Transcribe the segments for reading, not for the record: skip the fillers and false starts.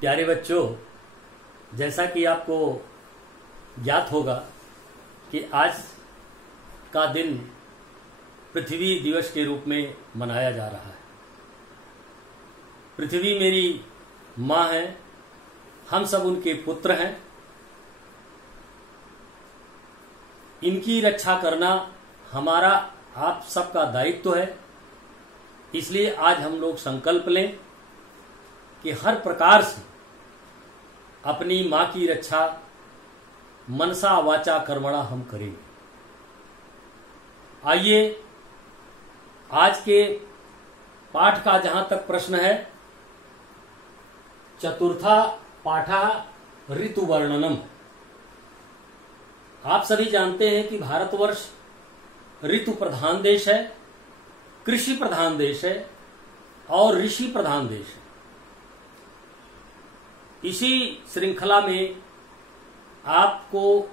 प्यारे बच्चों, जैसा कि आपको ज्ञात होगा कि आज का दिन पृथ्वी दिवस के रूप में मनाया जा रहा है। पृथ्वी मेरी माँ है, हम सब उनके पुत्र हैं। इनकी रक्षा करना हमारा आप सबका दायित्व है। इसलिए आज हम लोग संकल्प लें कि हर प्रकार से अपनी माँ की रक्षा मनसा वाचा कर्मणा हम करेंगे। आइए आज के पाठ का जहां तक प्रश्न है, चतुर्था पाठा ऋतु वर्णनम। आप सभी जानते हैं कि भारतवर्ष ऋतु प्रधान देश है, कृषि प्रधान देश है और ऋषि प्रधान देश है। इसी श्रृंखला में आपको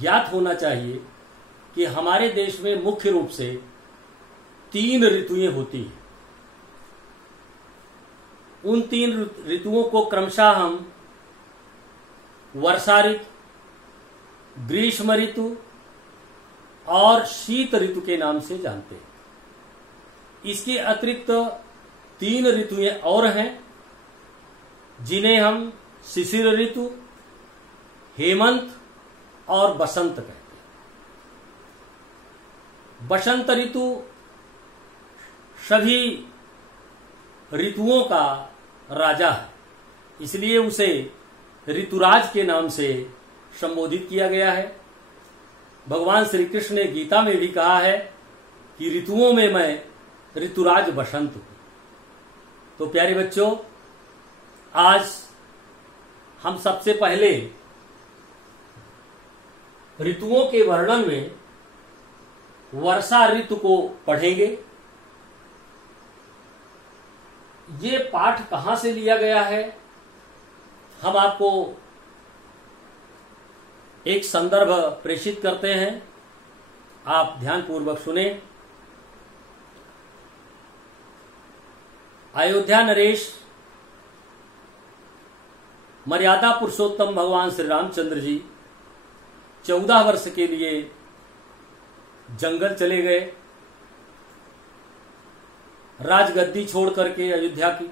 ज्ञात होना चाहिए कि हमारे देश में मुख्य रूप से 3 ऋतुएं होती हैं। उन 3 ऋतुओं को क्रमशः हम वर्षा ऋतु, ग्रीष्म ऋतु और शीत ऋतु के नाम से जानते हैं। इसके अतिरिक्त 3 ऋतुएं और हैं जिन्हें हम शिशिर ऋतु, हेमंत और बसंत कहते हैं। बसंत ऋतु सभी ऋतुओं का राजा है, इसलिए उसे ऋतुराज के नाम से संबोधित किया गया है। भगवान श्री कृष्ण ने गीता में भी कहा है कि ऋतुओं में मैं ऋतुराज बसंत हूं। तो प्यारे बच्चों, आज हम सबसे पहले ऋतुओं के वर्णन में वर्षा ऋतु को पढ़ेंगे। ये पाठ कहां से लिया गया है, हम आपको एक संदर्भ प्रेषित करते हैं, आप ध्यानपूर्वक सुने। अयोध्या नरेश मर्यादा पुरुषोत्तम भगवान श्री रामचंद्र जी 14 वर्ष के लिए जंगल चले गए, राजगद्दी छोड़ करके अयोध्या की।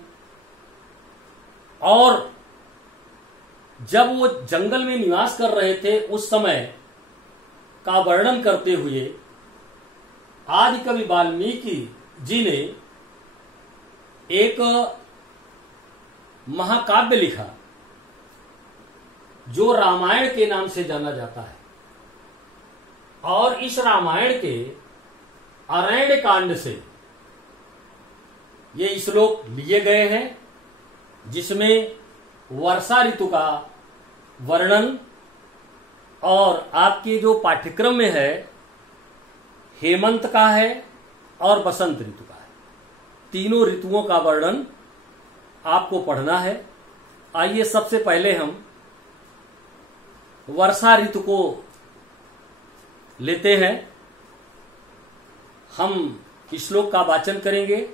और जब वो जंगल में निवास कर रहे थे उस समय का वर्णन करते हुए आदि कवि वाल्मीकि जी ने एक महाकाव्य लिखा जो रामायण के नाम से जाना जाता है। और इस रामायण के अरण्य कांड से ये श्लोक लिए गए हैं जिसमें वर्षा ऋतु का वर्णन और आपके जो पाठ्यक्रम में है हेमंत का है और बसंत ऋतु का है। तीनों ऋतुओं का वर्णन आपको पढ़ना है। आइए सबसे पहले हम वर्षा ऋतु को लेते हैं। हम श्लोक का वाचन करेंगे,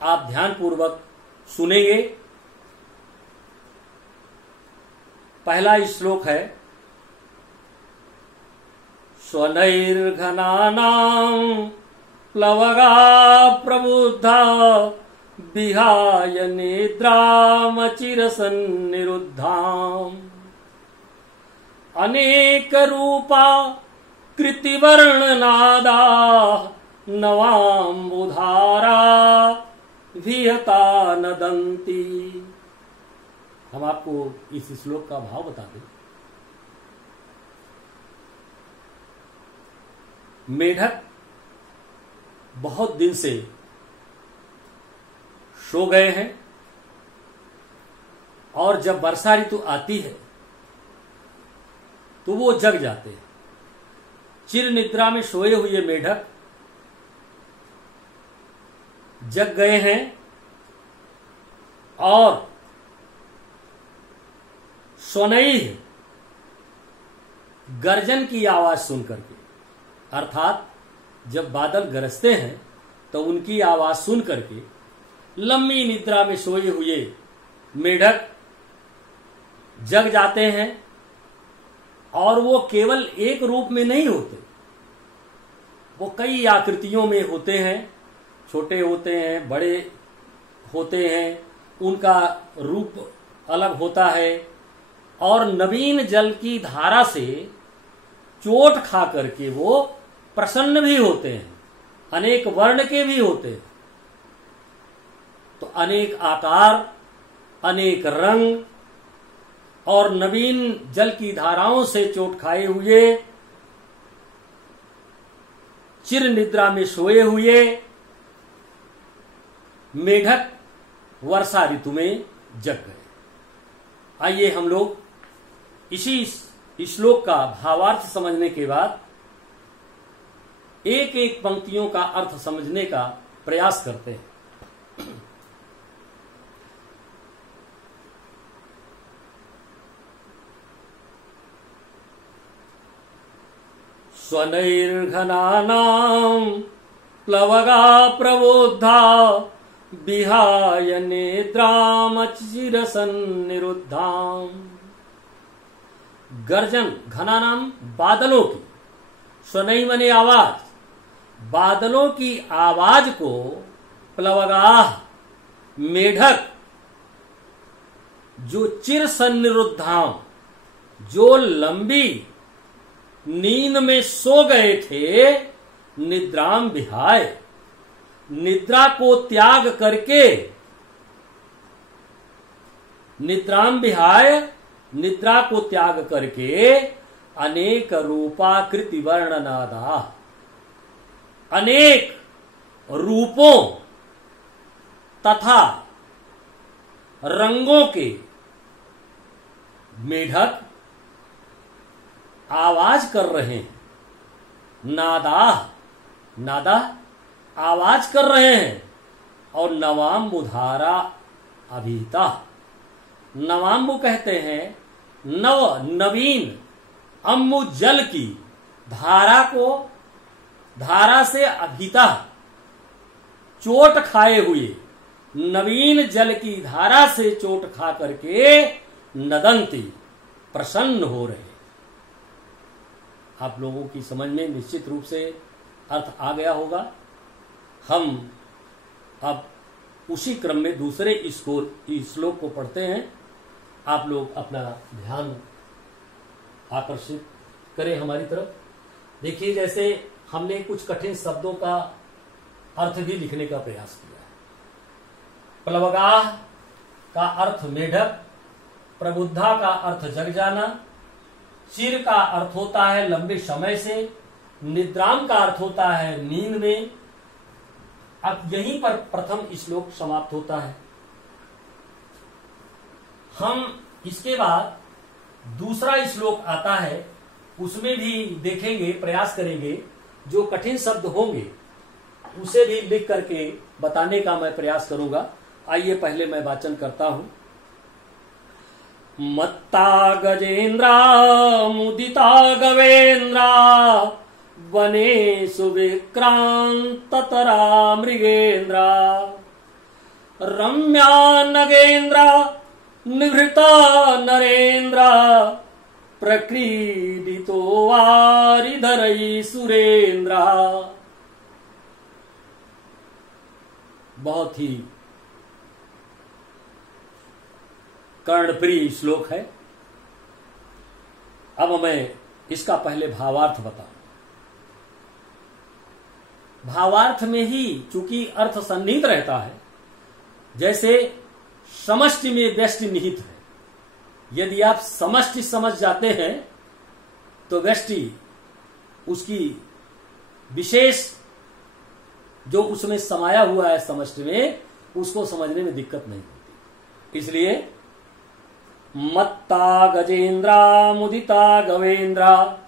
आप ध्यानपूर्वक सुनेंगे। पहला श्लोक है, स्वनैर्घनानां प्लवगा प्रबुद्धा विहाय निद्रामचिरसन्निरुद्धाम् अनेक रूपा कृतिवर्णनादा नवाम्बुधारा विहता नदन्ति। हम आपको इस श्लोक का भाव बता दें। मेढक बहुत दिन से सो गए हैं और जब वर्षा ऋतु आती है तो वो जग जाते हैं। चिर निद्रा में सोए हुए मेढक जग गए हैं और स्वनई गर्जन की आवाज सुनकर के, अर्थात जब बादल गरजते हैं तो उनकी आवाज सुन करके लंबी निद्रा में सोए हुए मेढक जग जाते हैं, और वो केवल एक रूप में नहीं होते, वो कई आकृतियों में होते हैं। छोटे होते हैं, बड़े होते हैं, उनका रूप अलग होता है, और नवीन जल की धारा से चोट खा करके वो प्रसन्न भी होते हैं, अनेक वर्ण के भी होते हैं। तो अनेक आकार, अनेक रंग, और नवीन जल की धाराओं से चोट खाए हुए, चिर निद्रा में सोए हुए मेढक वर्षा ऋतु में जग गए। आइए हम लोग इसी श्लोक का भावार्थ समझने के बाद एक एक पंक्तियों का अर्थ समझने का प्रयास करते हैं। स्वनैर्घनानां प्लवगा प्रबुद्धा विहाय नेत्रामचिरसन्निरुद्धाम्। गर्जन, घनानाम बादलों की, स्वनई मने आवाज, बादलों की आवाज को प्लवगाह मेढक जो चिर सन्निरुद्धाम, जो लंबी नींद में सो गए थे, निद्राम विहाय, निद्रा को त्याग करके, निद्राम विहाय, निद्रा को त्याग करके अनेक रूपाकृति वर्णनादा, अनेक रूपों तथा रंगों के मेढक आवाज कर रहे हैं। नादा, नादा आवाज कर रहे हैं। और नवाम्बुधारा अभिता, नवाम्बु कहते हैं नव, नवीन, अम्बु जल की धारा को, धारा से अभिता, चोट खाए हुए, नवीन जल की धारा से चोट खा करके नदंती, प्रसन्न हो रहे। आप लोगों की समझ में निश्चित रूप से अर्थ आ गया होगा। हम अब उसी क्रम में दूसरे श्लोक को पढ़ते हैं। आप लोग अपना ध्यान आकर्षित करें हमारी तरफ। देखिए, जैसे हमने कुछ कठिन शब्दों का अर्थ भी लिखने का प्रयास किया है। प्लवगाह का अर्थ मेढक, प्रबुद्धा का अर्थ जग जाना, चिर का अर्थ होता है लंबे समय से, निद्राम का अर्थ होता है नींद में। अब यहीं पर प्रथम श्लोक समाप्त होता है। हम इसके बाद दूसरा श्लोक आता है, उसमें भी देखेंगे, प्रयास करेंगे, जो कठिन शब्द होंगे उसे भी लिख करके बताने का मैं प्रयास करूंगा। आइए पहले मैं वाचन करता हूं। मत्ता गजेन्द्रा मुदिता गवेन्द्रा वनेषु विक्रान्ततरा मृगेन्द्रा रम्या नगेन्द्रा निभृता नरेन्द्रा प्रक्रीडितो वारिधरै सुरेन्द्रा। बहुत ही कर्णप्रिय श्लोक है। अब मैं इसका पहले भावार्थ बताऊं। भावार्थ में ही चूंकि अर्थ सन्निहित रहता है, जैसे समष्टि में व्यष्टि निहित है। यदि आप समष्टि समझ जाते हैं तो व्यष्टि, उसकी विशेष जो उसमें समाया हुआ है समष्टि में, उसको समझने में दिक्कत नहीं होती। इसलिए मत्ता गजेन्द्रा मुदिता गवेन्द्रा,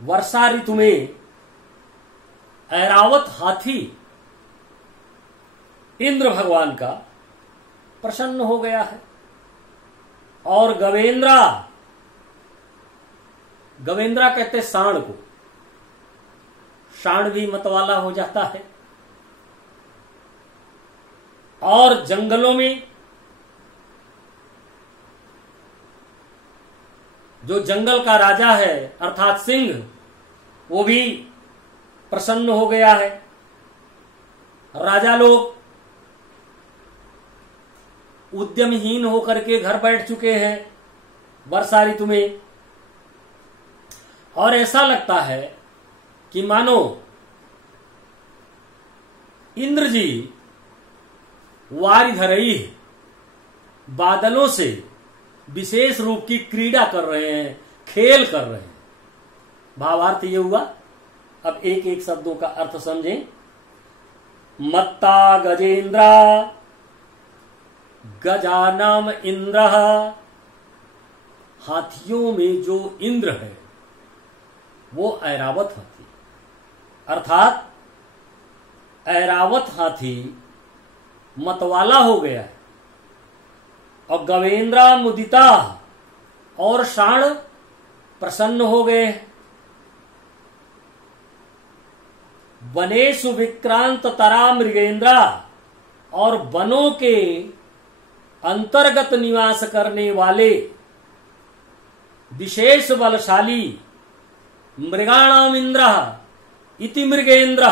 वर्षा ऋतु में ऐरावत हाथी इंद्र भगवान का प्रसन्न हो गया है। और गवेन्द्रा, गवेन्द्रा कहते सांड को, सांड भी मतवाला हो जाता है। और जंगलों में जो जंगल का राजा है अर्थात सिंह, वो भी प्रसन्न हो गया है। राजा लोग उद्यमहीन होकर के घर बैठ चुके हैं वर्षा ऋतु में, और ऐसा लगता है कि मानो इंद्र जी वारिधरई बादलों से विशेष रूप की क्रीड़ा कर रहे हैं, खेल कर रहे हैं। भावार्थ ये हुआ। अब एक एक शब्दों का अर्थ समझें। मत्ता गजेन्द्रा, गजानाम इंद्र, हाथियों में जो इंद्र है वो ऐरावत हाथी, अर्थात ऐरावत हाथी मतवाला हो गया है। और गवेंद्रा मुदिता, और शाण प्रसन्न हो गए। वनेषु विक्रांत तरा मृगेंद्रा, और वनों के अंतर्गत निवास करने वाले विशेष बलशाली मृगाणाम इंद्र इति मृगेंद्र,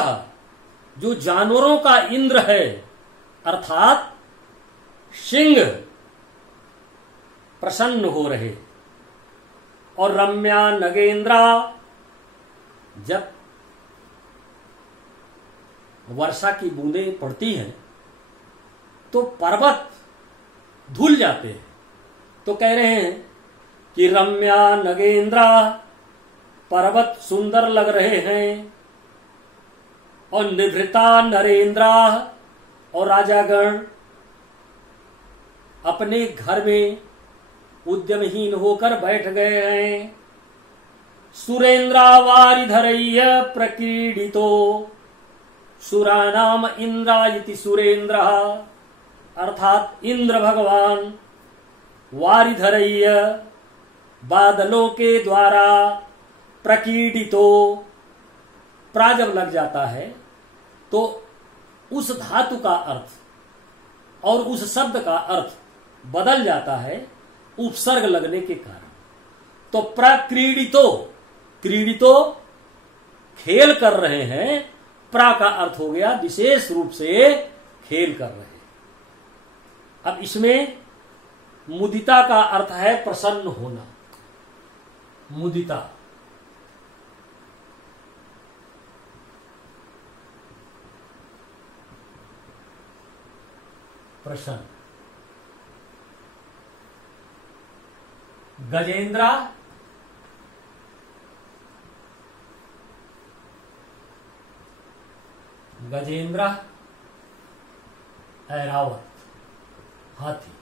जो जानवरों का इंद्र है अर्थात सिंह, प्रसन्न हो रहे। और रम्या नगेंद्रा, जब वर्षा की बूंदें पड़ती हैं तो पर्वत धुल जाते हैं, तो कह रहे हैं कि रम्या नगेंद्रा, पर्वत सुंदर लग रहे हैं। और निभृता नरेंद्रा, और राजागण अपने घर में उद्यमहीन होकर बैठ गए हैं। सुरेंद्रा वारिधरय्य प्रकीडितो, सुरानाम इंद्रा इति सुरेंद्र, अर्थात इंद्र भगवान वारिधरय्य बादलों के द्वारा प्रकीडितो, प्रा जब लग जाता है तो उस धातु का अर्थ और उस शब्द का अर्थ बदल जाता है उपसर्ग लगने के कारण। तो प्रक्रीडितो, क्रीडितो खेल कर रहे हैं, प्रा का अर्थ हो गया विशेष रूप से खेल कर रहे हैं। अब इसमें मुदिता का अर्थ है प्रसन्न होना। मुदिता प्रसन्न। गजेंद्रा गजेंद्र ऐरावत हाथी।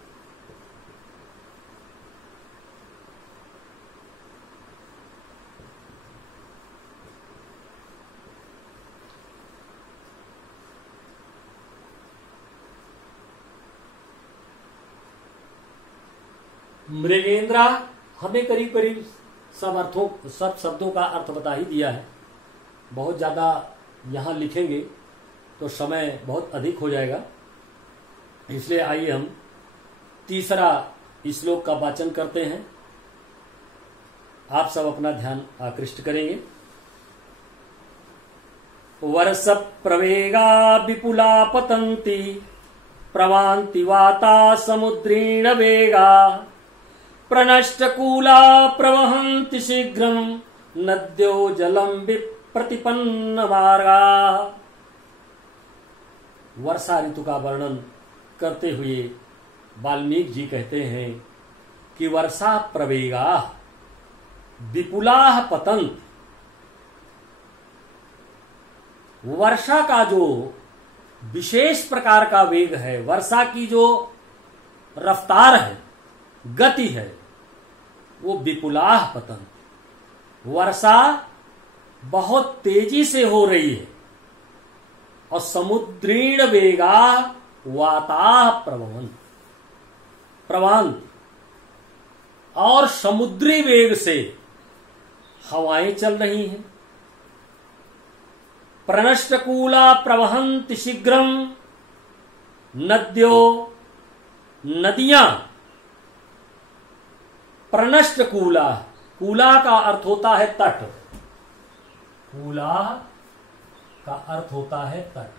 मृगेंद्रा हमें करीब करीब सब शब्दों का अर्थ बता ही दिया है। बहुत ज्यादा यहां लिखेंगे तो समय बहुत अधिक हो जाएगा, इसलिए आइए हम तीसरा श्लोक का वाचन करते हैं। आप सब अपना ध्यान आकृष्ट करेंगे। वर्ष प्रवेगा विपुला पतंती, प्रवान्ति वाता समुद्रेण वेगा, प्रनष्टकूला प्रवहन्ति शीघ्रं, नद्यो जलम विप्रतिपन्न मार्गा। वर्षा ऋतु का वर्णन करते हुए वाल्मीकि जी कहते हैं कि वर्षा प्रवेगा विपुला पतंत, वर्षा का जो विशेष प्रकार का वेग है, वर्षा की जो रफ्तार है, गति है, वो विपुलाह पतंत, वर्षा बहुत तेजी से हो रही है। और समुद्रीण वेगा वाता प्रवांत, और समुद्री वेग से हवाएं चल रही हैं। प्रनष्टकूला प्रवहन्ति शीघ्रम, नद्यो नदियां, प्रनष्ट कूला, कूला का अर्थ होता है तट, कूला का अर्थ होता है तट।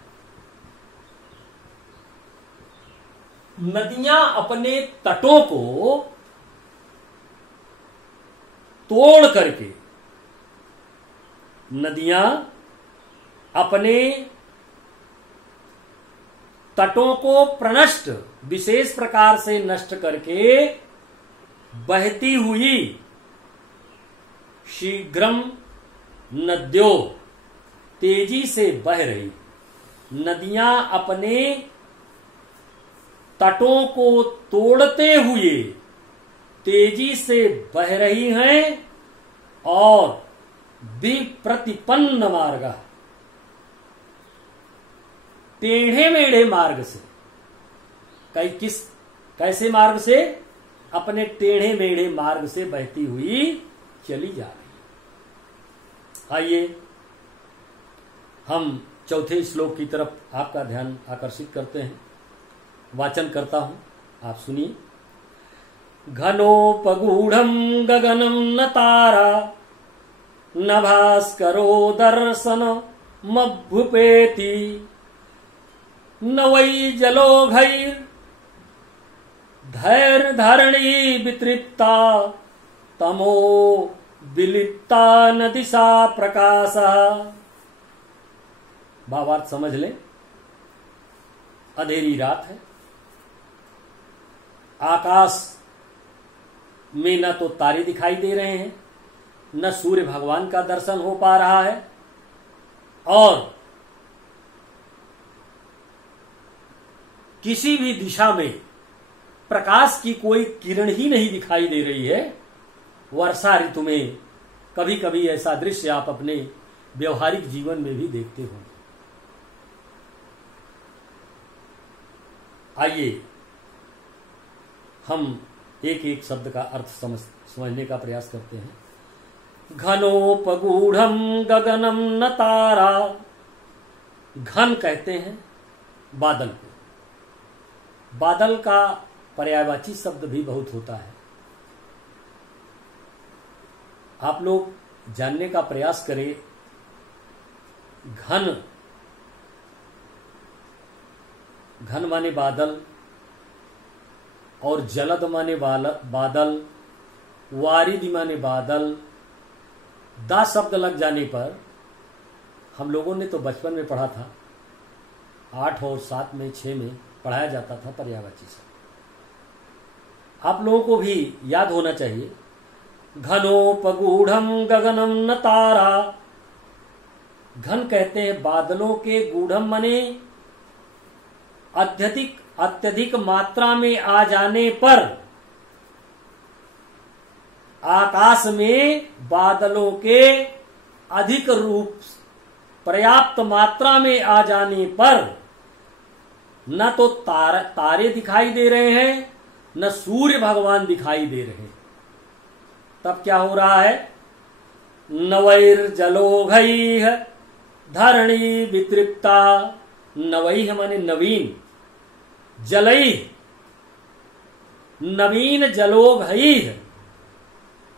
नदियां अपने तटों को तोड़ करके, नदियां अपने तटों को प्रनष्ट, विशेष प्रकार से नष्ट करके बहती हुई, शीघ्रम नद्यो, तेजी से बह रही, नदियां अपने तटों को तोड़ते हुए तेजी से बह रही हैं और विप्रतिपन्न मार्ग, टेढ़े मेढ़े मार्ग से, कैसे मार्ग से? अपने टेढ़े मेढ़े मार्ग से बहती हुई चली जा रही। आइए हम चौथे श्लोक की तरफ आपका ध्यान आकर्षित करते हैं। वाचन करता हूं, आप सुनिए। घनोपगूढ़ं गगनं न तारा, न भास्करो दर्शनमभ्युपेति, न वै जलोघैर् धैर्यधरणी वितृप्ता, तमो विलिप्ता न दिशा प्रकाशः। भावार्थ समझ लें। अंधेरी रात है, आकाश में न तो तारे दिखाई दे रहे हैं, न सूर्य भगवान का दर्शन हो पा रहा है, और किसी भी दिशा में प्रकाश की कोई किरण ही नहीं दिखाई दे रही है। वर्षा ऋतु में कभी कभी ऐसा दृश्य आप अपने व्यवहारिक जीवन में भी देखते होंगे। आइए हम एक एक शब्द का अर्थ समझने का प्रयास करते हैं। घनोपगूढ़ं गगनं न तारा, घन कहते हैं बादल को। बादल का पर्यायवाची शब्द भी बहुत होता है। आप लोग जानने का प्रयास करें, घन, घन माने बादल, और जलद माने बादल, वारिधि माने बादल। दा शब्द लग जाने पर, हम लोगों ने तो बचपन में पढ़ा था, 8 और 7 में 6 में पढ़ाया जाता था पर्यायवाची शब्द। आप लोगों को भी याद होना चाहिए। घनोपगूढ़ं गगनं न तारा, घन कहते हैं बादलों के, गूढ़म माने अत्यधिक मात्रा में आ जाने पर, आकाश में बादलों के अधिक रूप, पर्याप्त मात्रा में आ जाने पर न तो तारे दिखाई दे रहे हैं, न सूर्य भगवान दिखाई दे रहे हैं। तब क्या हो रहा है? नवैर्जलोघैः धरणी वितृप्ता, नवैः माने नवीन, जलैः नवीन, जलोघैः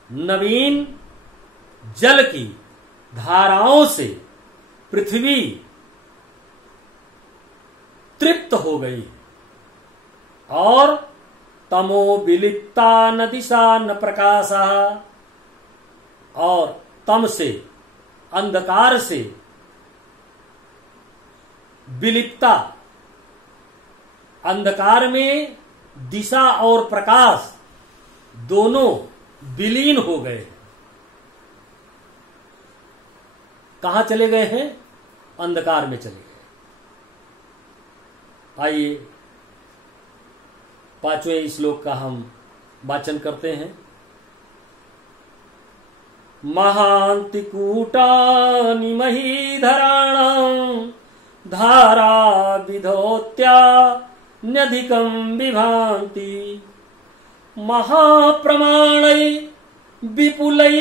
नवीन जल की धाराओं से पृथ्वी तृप्त हो गई, और तमो विलिप्ता न दिशा न प्रकाशा, और तम से, अंधकार से, विलिप्ता, अंधकार में दिशा और प्रकाश दोनों विलीन हो गए। कहां चले गए हैं? अंधकार में चले गए। आइए 5वें श्लोक का हम वाचन करते हैं। महांति कूटानि महीधराणां, धारा विधोत्या न्यधिकं विभान्ति, महाप्रमाणै विपुलै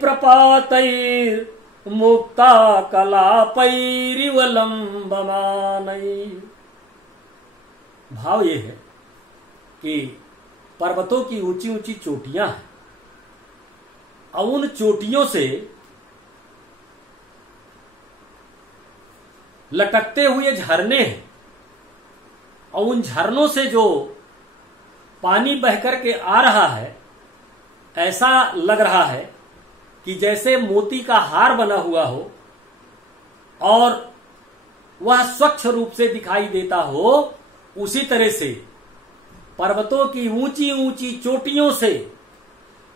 प्रपातैर् मुक्ता कलापैरिव लंबमानै। भाव ये है कि पर्वतों की ऊंची ऊंची चोटियां हैं और उन चोटियों से लटकते हुए झरने हैं और उन झरनों से जो पानी बहकर के आ रहा है, ऐसा लग रहा है कि जैसे मोती का हार बना हुआ हो और वह स्वच्छ रूप से दिखाई देता हो। उसी तरह से पर्वतों की ऊंची ऊंची चोटियों से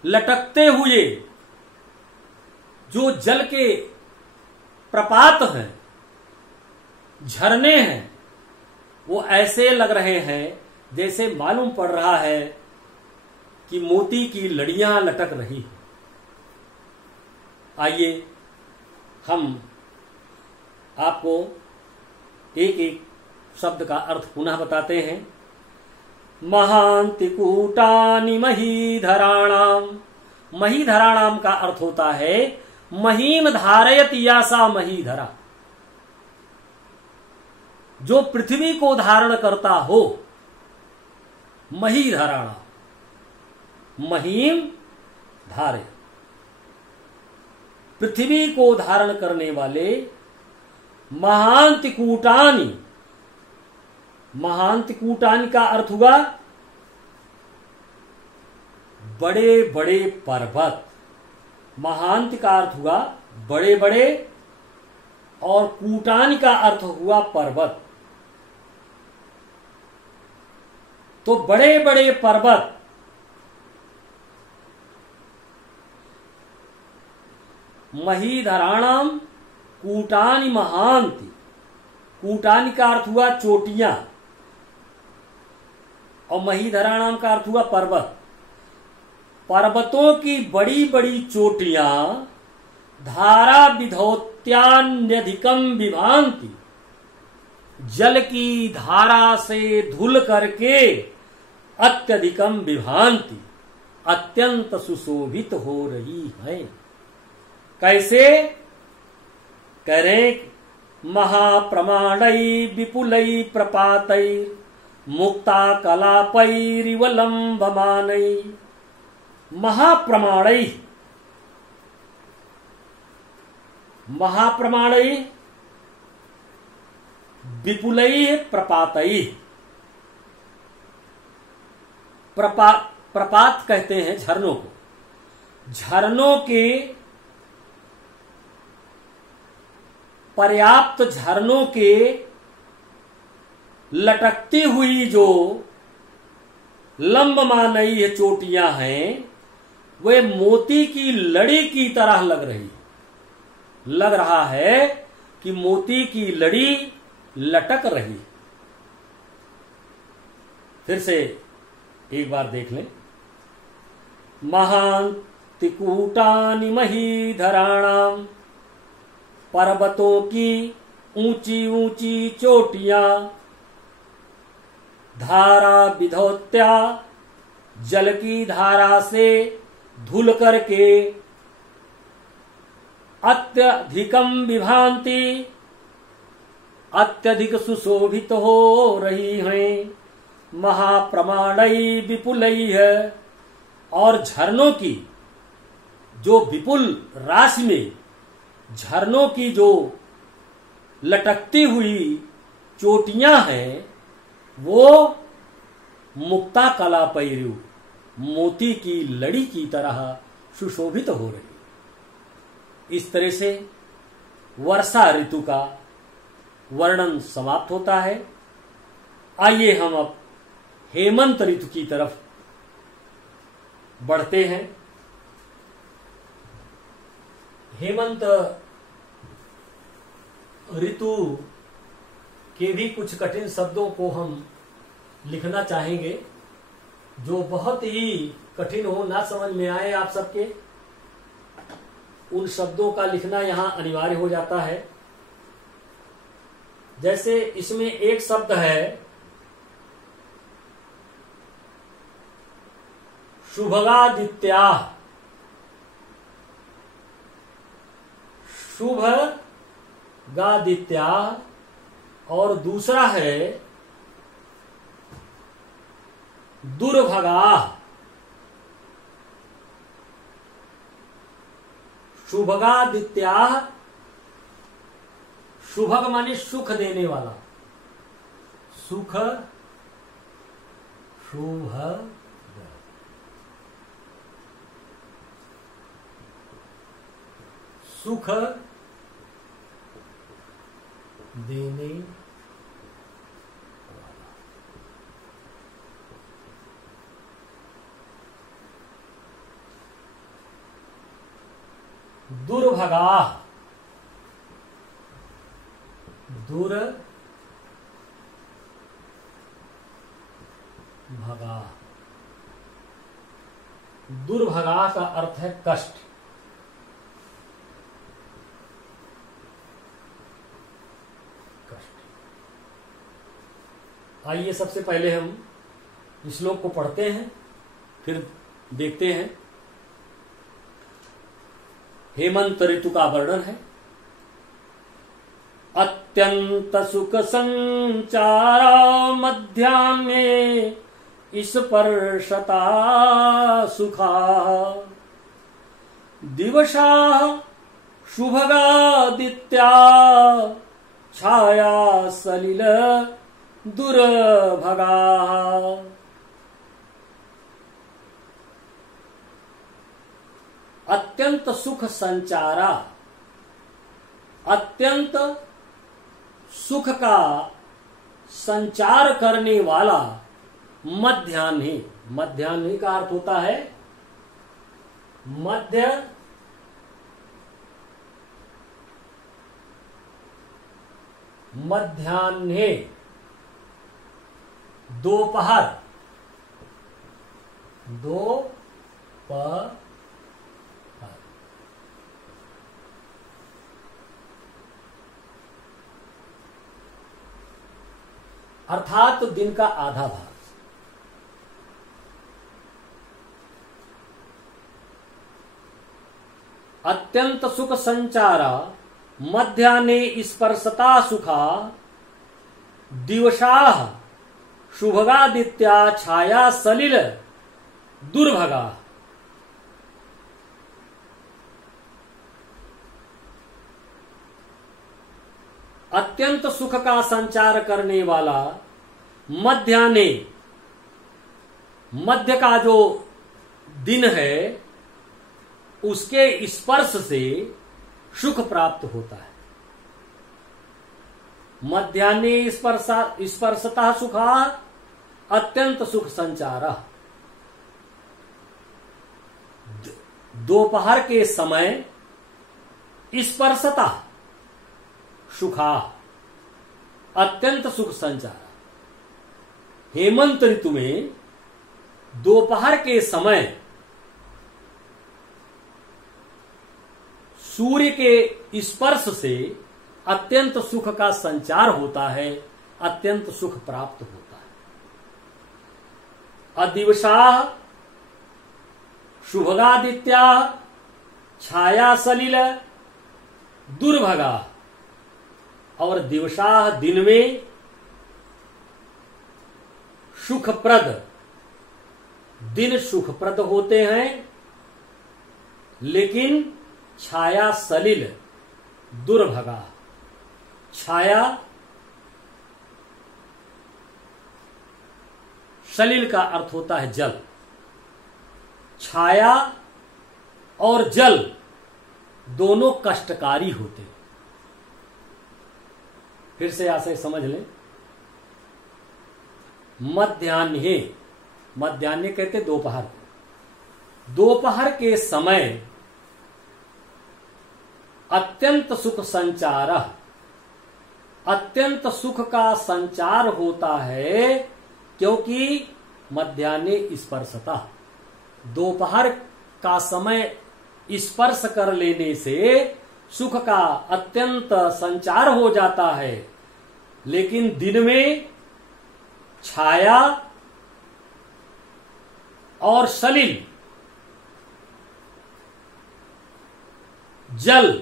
लटकते हुए जो जल के प्रपात हैं, झरने हैं, वो ऐसे लग रहे हैं जैसे मालूम पड़ रहा है कि मोती की लड़ियां लटक रही हैं। आइए हम आपको एक एक शब्द का अर्थ पुनः बताते हैं। महांति कूटानि महीधराणाम। महीधराणाम का अर्थ होता है महीम धारयति यासा महीधरा, जो पृथ्वी को धारण करता हो। महीधराणाम, महीम धारे, पृथ्वी को धारण करने वाले। महांति कूटानि, महांति कूटानि का अर्थ हुआ बड़े बड़े पर्वत। महांति का अर्थ हुआ बड़े बड़े और कूटानि का अर्थ हुआ पर्वत। तो बड़े बड़े पर्वत महीधराणाम कूटानि महांति। कूटानि का अर्थ हुआ चोटियां और महीधराणाम का अर्थ हुआ पर्वत। पर्वतों की बड़ी बड़ी चोटियां धारा विधौत्यान्यधिकम विभांति, जल की धारा से धुल करके अत्यधिकम विभांति, अत्यंत सुशोभित हो रही है। कैसे? करें महाप्रमाणै विपुलै प्रपातै मुक्ता कलापैरिवलंबमानै। महाप्रमाणै, महाप्रमाणै विपुलै प्रपातै। प्रपात कहते हैं झरनों को। झरनों के पर्याप्त झरनों के लटकती हुई जो लंबमानई चोटियां हैं, वे मोती की लड़ी की तरह लग रही। लग रहा है कि मोती की लड़ी लटक रही। फिर से एक बार देख लें। महांति कूटानि महीधराणाम, पर्वतों की ऊंची ऊंची चोटियां धारा विधौत्या, जल की धारा से धुल करके अत्यधिकम विभांति, अत्यधिक सुशोभित हो रही हैं। महाप्रमाणै विपुलै है, और झरनों की जो विपुल राशि में झरनों की जो लटकती हुई चोटियां हैं, वो मुक्ता कला पैरु, मोती की लड़ी की तरह सुशोभित हो रही। इस तरह से वर्षा ऋतु का वर्णन समाप्त होता है। आइए हम अब हेमंत ऋतु की तरफ बढ़ते हैं। हेमंत ऋतु के भी कुछ कठिन शब्दों को हम लिखना चाहेंगे, जो बहुत ही कठिन हो, ना समझ में आए आप सबके। उन शब्दों का लिखना यहां अनिवार्य हो जाता है। जैसे इसमें एक शब्द है शुभगादित्या, शुभगादित्या, और दूसरा है दुर्भगा शुभगादित्या। शुभग माने सुख देने वाला, सुख शुभ सुख देने वाला। दुर्भगा दुर्भगा। दुर्भगा का अर्थ है कष्ट। आइए सबसे पहले हम श्लोक को पढ़ते हैं, फिर देखते हैं। हेमंत ऋतु का वर्णन है। अत्यंत सुख संचारा मध्याह्ने स्पर्शता सुखा। दिवसा शुभगादित्या छाया सलिल दुर्भगा। अत्यंत सुख संचारा, अत्यंत सुख का संचार करने वाला मध्याह्ने। मध्याह्ने का अर्थ होता है मध्य मध्याह्ने दोपहर। दोपहर अर्थात दिन का आधा भाग। अत्यंत सुख संचारा मध्याह्ने स्पर्शता सुखा। दिवसाः शुभगादित्या छाया सलिल दुर्भगा। अत्यंत सुख का संचार करने वाला मध्याह्ने, मध्य का जो दिन है उसके स्पर्श से सुख प्राप्त होता है। मध्याह्ने स्पर्शतः सुखा अत्यंत सुख संचारा। दोपहर के समय स्पर्शतः सुखा अत्यंत सुख संचार। हेमंत ऋतु में दोपहर के समय सूर्य के स्पर्श से अत्यंत सुख का संचार होता है, अत्यंत सुख प्राप्त होता है। अदिवसाः शुभगादित्या छाया सलिल दुर्भगा। और दिवसाः दिन में सुखप्रद, दिन सुखप्रद होते हैं, लेकिन छाया सलिल दुर्भगा। छाया सलिल का अर्थ होता है जल। छाया और जल दोनों कष्टकारी होते हैं। फिर से ऐसे समझ लें। मध्याह्ने, मध्याह्ने कहते दोपहर को। दोपहर के समय अत्यंत सुख संचार, अत्यंत सुख का संचार होता है, क्योंकि मध्याह्ने स्पर्शता, दोपहर का समय स्पर्श कर लेने से सुख का अत्यंत संचार हो जाता है। लेकिन दिन में छाया और सलिल जल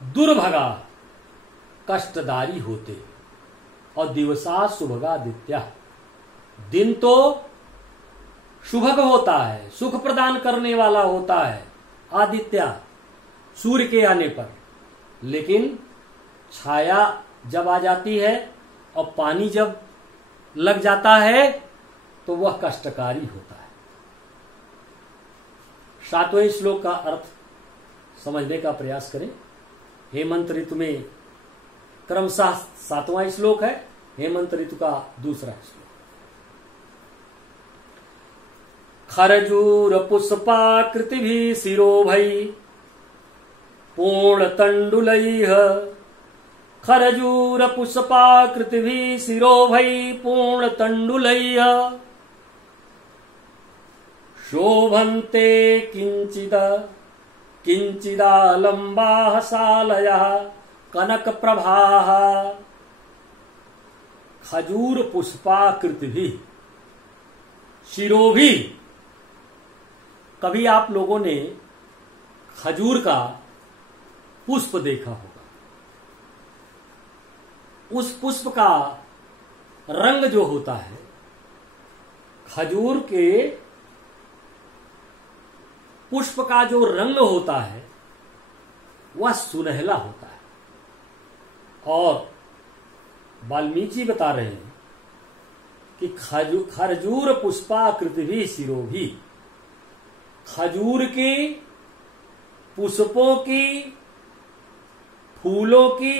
दुर्भगा कष्टदारी होते। और दिवसा शुभगादित्या, दिन तो शुभग होता है, सुख प्रदान करने वाला होता है आदित्य सूर्य के आने पर, लेकिन छाया जब आ जाती है और पानी जब लग जाता है तो वह कष्टकारी होता है। 7वें श्लोक का अर्थ समझने का प्रयास करें। हेमंत ऋतु में क्रमशः 7वां श्लोक है, हेमंत ऋतु का दूसरा श्लोक। खरजूर पुष्पाकृतिभिः शिरोभैः पूर्ण तंडुलैः, खरजूर पुष्पाकृतिभिः शिरोभैः पूर्ण तंडुलैः, शोभन्ते किंचिदालंबाः सालयः कनक प्रभाः। खजूर पुष्पाकृतिभिः शिरोभिः, कभी आप लोगों ने खजूर का पुष्प देखा होगा। उस पुष्प का रंग जो होता है, खजूर के पुष्प का जो रंग होता है वह सुनहला होता है। और वाल्मीकि बता रहे हैं कि खजूर पुष्पाकृतिभिः शिरोभिः, खजूर के पुष्पों की, फूलों की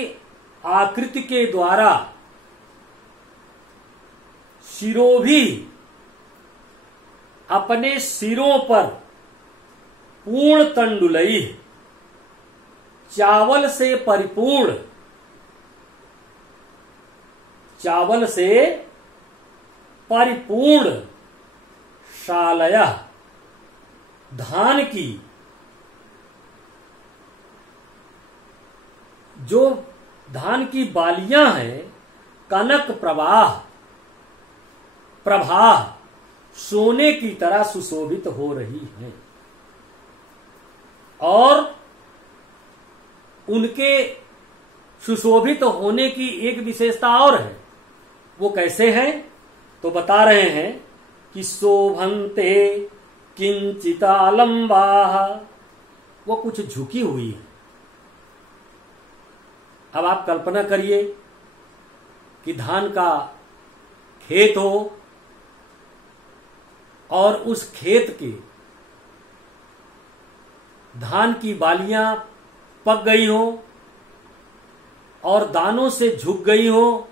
आकृति के द्वारा शिरोभिः, अपने सिरों पर पूर्ण तंडुलैः, चावल से परिपूर्ण, चावल से परिपूर्ण शालयः, धान की जो धान की बालियां हैं, कनक प्रभा सोने की तरह सुशोभित हो रही हैं। और उनके सुशोभित होने की एक विशेषता और है। वो कैसे हैं? तो बता रहे हैं कि शोभन्ते किंचिदालंबाः, वो कुछ झुकी हुई है। अब आप कल्पना करिए कि धान का खेत हो और उस खेत के धान की बालियां पक गई हो और दानों से झुक गई हो